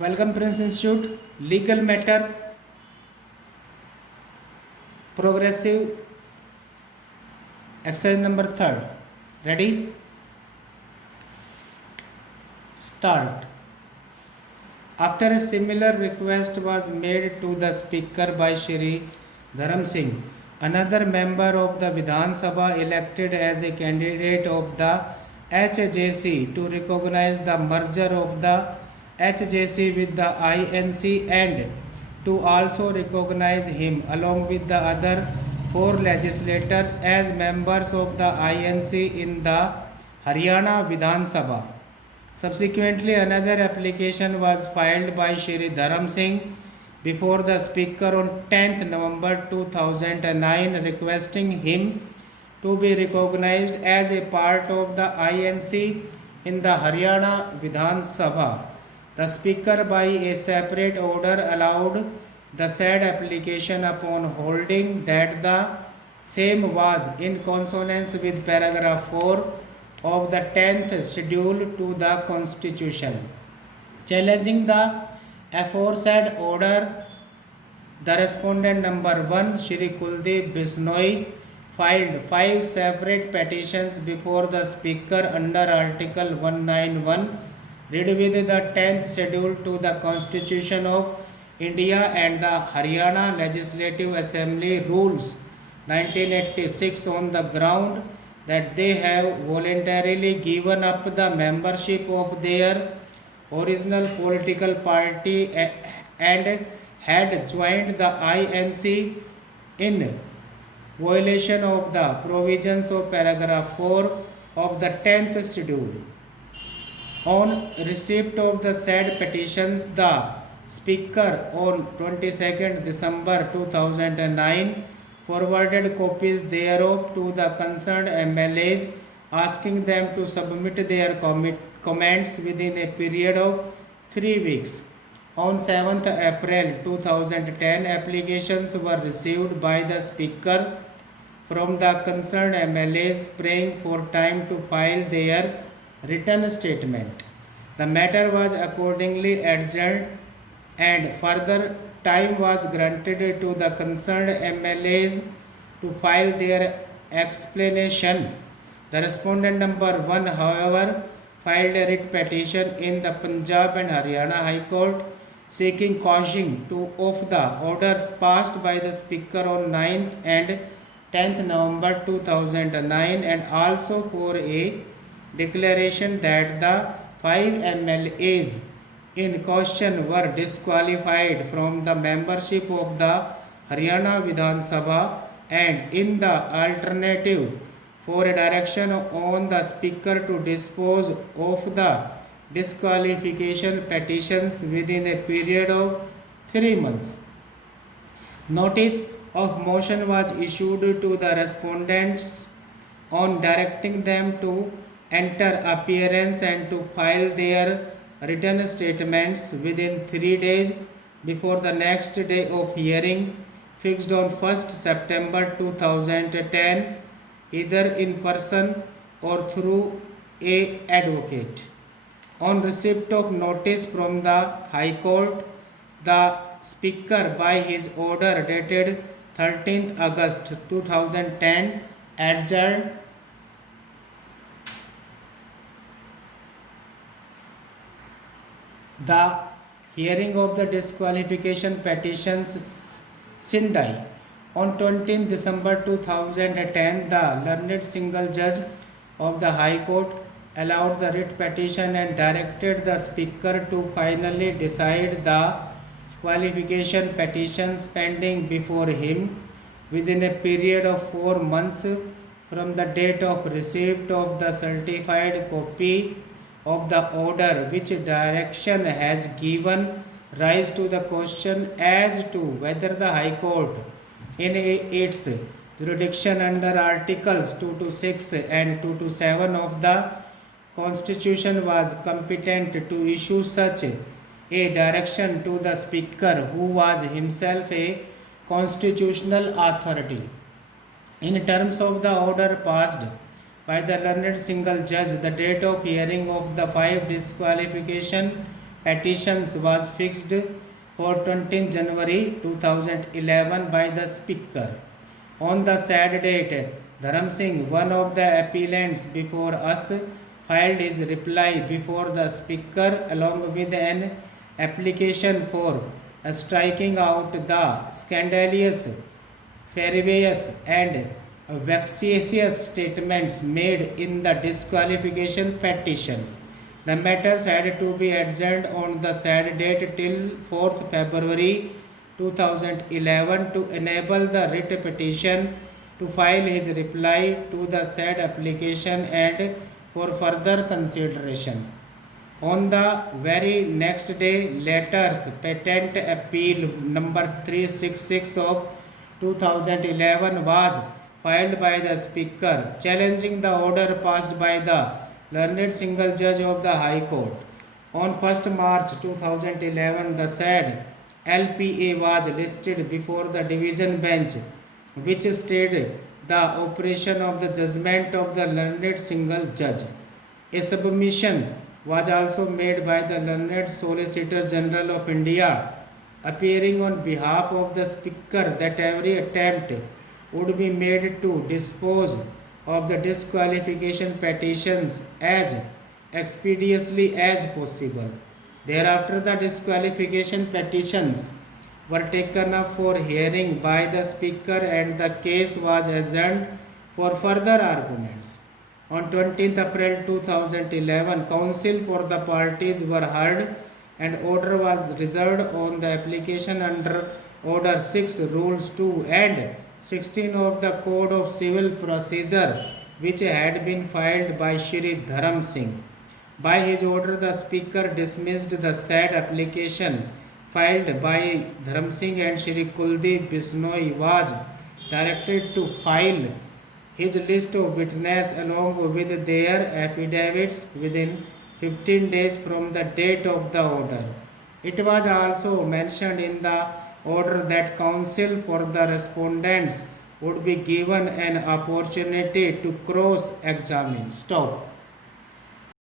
Welcome Prince Institute, Legal Matter, Progressive, exercise number 3rd. Ready? Start. After a similar request was made to the speaker by Shri Dharam Singh, another member of the Vidhan Sabha elected as a candidate of the HJC to recognize the merger of the HJC with the INC and to also recognize him along with the other 4 legislators as members of the INC in the Haryana Vidhan Sabha. Subsequently, another application was filed by Shri Dharam Singh before the Speaker on 10th November 2009 requesting him to be recognized as a part of the INC in the Haryana Vidhan Sabha. The Speaker by a separate order allowed the said application upon holding that the same was in consonance with paragraph 4 of the 10th schedule to the Constitution. Challenging the aforesaid order, the respondent number 1, Shri Kuldeep Bisnoi, filed 5 separate petitions before the Speaker under Article 191, read with the 10th schedule to the Constitution of India and the Haryana Legislative Assembly Rules 1986 on the ground that they have voluntarily given up the membership of their original political party and had joined the INC in violation of the provisions of paragraph 4 of the 10th schedule. On receipt of the said petitions, the Speaker on 22nd December 2009 forwarded copies thereof to the concerned MLAs, asking them to submit their comments within a period of 3 weeks. On 7th April 2010, applications were received by the Speaker from the concerned MLAs praying for time to file their written statement. The matter was accordingly adjourned and further time was granted to the concerned MLAs to file their explanation. The respondent number 1, however, filed a writ petition in the Punjab and Haryana High Court seeking quashing of the orders passed by the Speaker on 9th and 10th November 2009 and also for a declaration that the 5 MLAs in question were disqualified from the membership of the Haryana Vidhan Sabha and in the alternative for a direction on the Speaker to dispose of the disqualification petitions within a period of 3 months. Notice of motion was issued to the respondents on directing them to enter appearance and to file their written statements within 3 days before the next day of hearing fixed on 1st September 2010 either in person or through a advocate. On receipt of notice from the High Court, the Speaker by his order dated 13th August 2010 adjourned the hearing of the disqualification petitions sine. On 20th December 2010, the learned single judge of the High Court allowed the writ petition and directed the Speaker to finally decide the qualification petitions pending before him within a period of 4 months from the date of receipt of the certified copy of the order, which direction has given rise to the question as to whether the High Court in its jurisdiction under Articles 2 to 6 and 2 to 7 of the Constitution was competent to issue such a direction to the Speaker, who was himself a constitutional authority. In terms of the order passed by the learned single judge, the date of hearing of the 5 disqualification petitions was fixed for 20 January 2011 by the Speaker. On the said date, Dharam Singh, one of the appellants before us, filed his reply before the Speaker along with an application for striking out the scandalous, frivolous, and vexatious statements made in the disqualification petition. The matters had to be adjourned on the said date till 4th February 2011 to enable the writ petition to file his reply to the said application and for further consideration. On the very next day, letters patent appeal number 366 of 2011 was filed by the Speaker challenging the order passed by the learned single judge of the High Court. On 1st March 2011, the said LPA was listed before the division bench, which stayed the operation of the judgment of the learned single judge. A submission was also made by the learned Solicitor General of India, appearing on behalf of the Speaker, that every attempt would be made to dispose of the disqualification petitions as expeditiously as possible. Thereafter, the disqualification petitions were taken up for hearing by the Speaker and the case was adjourned for further arguments. On 20th April 2011, counsel for the parties were heard and order was reserved on the application under Order 6, Rules 2 and 16 of the Code of Civil Procedure, which had been filed by Shri Dharam Singh. By his order, the Speaker dismissed the said application filed by Dharam Singh and Shri Kuldeep Bisnoi was directed to file his list of witnesses along with their affidavits within 15 days from the date of the order. It was also mentioned in the order that counsel for the respondents would be given an opportunity to cross-examine. Stop.